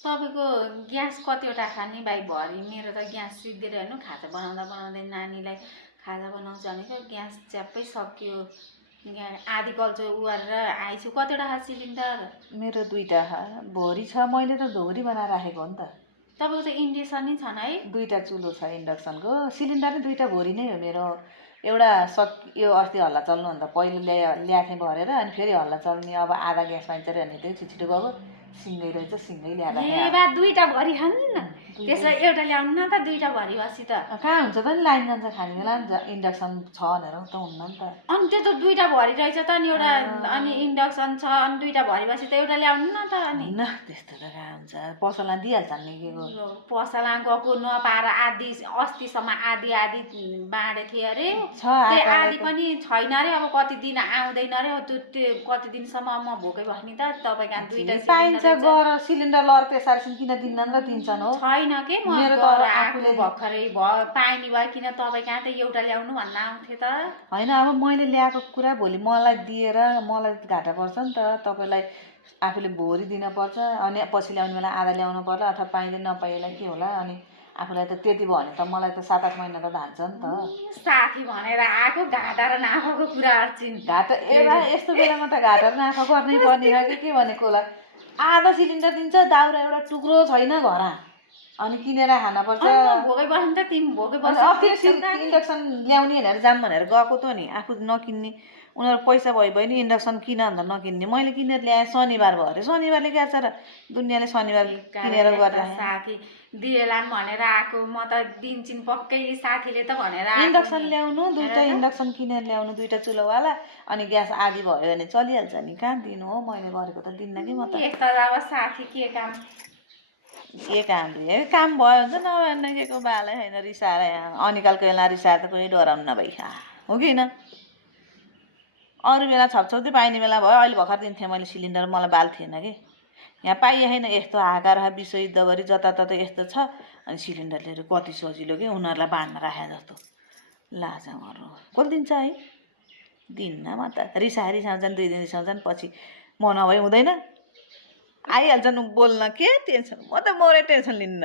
तपाईँको ग्यास कतिवटा खाने भाइ भरि मेरो त ग्यास सिद्धिएर हेर्नु खाजा बनाउँदा बनाउँदै नानीलाई खाजा बनाउँछ भनेको ग्यास च्याप्पै सक्यो आधी कल्चो उगारेर आइछु कतिवटा खा सिलिन्डर मेरो 2टा भोरी छ मैले त धोरी बनाएर राखेको हो नि त तपाईँको त इन्डक्सनै छन् है 2टा चुलो छ इन्डक्सनको सिलिन्डर नै 2टा भोरी नै हो मेरो एउटा यो अस्ति हल्ला चल्नुभन्दा पहिलो ल्याएको थिएँ भरेर अनि फेरि हल्ला चल्ने अब आधा ग्यास पाइन्छ अरे अनि त्यही छिटो गएको सिँगै रहेछ सिँगै ल्याएर ए बा 2टा भरि खानु न त्यसलाई एउटा ल्याउनु न त 2टा भरि बसी त कहाँ हुन्छ त नि लाइन जान्छ खाने बेला इन्डक्सन छ भनेर त हुन्न नि त अनि त्यो त 2टा भरि रहेछ त अनि एउटा अनि इन्डक्सन छ अनि 2टा भरि बसी त एउटा ल्याउनु न त अनि न त्यस्तो त कहाँ हुन्छ पसलमा दिइहाल्छ नि के पसलमा गएको नपाएर आधी अस्तिसम्म आधी आधी बाँडे थिए अरे त्यो आधी पनि छैन अरे अब कति दिन आउँदैन अरे त्यो कति दिनसम्म म भोकै बस्ने त तपाईँ कहाँ 2टा पाइन्छ गर सिलिन्डर लर पेसारसिन किन दिन्नन् र दिन्छन् हो छैन के म मेरो त आफूले भर्खरै पाइने भयो किन तपाईँ कहाँ त एउटा ल्याउनु भन्न आउँथे त होइन अब मैले ल्याएको कुरा भोलि मलाई दिएर मलाई घाटा पर्छ नि त तपाईँलाई आफूले भोरी दिन पर्छ अनि पछि ल्याउने बेला आधा ल्याउनु पर्ला अथवा पाइँदैन नपाइएला के होला अनि आफूलाई त त्यति भयो भने त मलाई त 7-8 महिना त धान्छ नि त साथी भनेर आएको घाटा र नाफाको कुरा अर्चिन घाटा यस्तो बेलामा त घाटा र नाफा गर्नै पर्ने हो कि के भनेको होला आधा सिलिन्डर दिन्छ दाउरा एउटा टुक्रो छैन घरमा अनि किनेर खानुपर्छ भोकै बस्नु त तिमी भोकै बस्छ इन्डक्सन ल्याउने भनेर जाम भनेर गएको त नि आफू नकिन्ने उनीहरू पैसा भयो नि इन्डक्सन किन भन्दा नकिन्ने मैले किनेर ल्याएँ शनिबार भयो अरे शनिबारले क्या छ र दुनियाँले शनिबार किनेर गरेर साथी दिएला भनेर आएको म त दिन्छिन पक्कै साथीले त भनेर इन्डक्सन ल्याउनु 2टा इन्डक्सन किनेर ल्याउनु 2टा चुलोवाला अनि ग्यास आधी भयो भने चलिहाल्छ नि कहाँ दिनु हो मैले गरेको त दिन्न कि म त एक त अब साथी के काम के काम रे काम भयो हुन्छ नभए के को बालै होइन रिसाएर अनिकालको बेला रिसाएर त कोही डराउनु नभई हो कि होइन अरू बेला छपछाउदै पाइने बेला भयो अहिले भर्खर दिन्थेँ मैले सिलिन्डर मलाई बाल थिएन कि यहाँ पाइए होइन यस्तो हाकार विश्व युद्धभरि जताततै यस्तो छ अनि सिलिन्डर लिएर कति सजिलो कि उनीहरूलाई बाँड्न राखे जस्तो लाजाहरू कसले दिन्छ है दिन्न म त रिसाउँछन् 2 दिन रिसाउँछन् पछि म नभए हुँदैन आइहाल्छन् बोल्न के टेन्सन म त मोरे टेन्सन लिन्न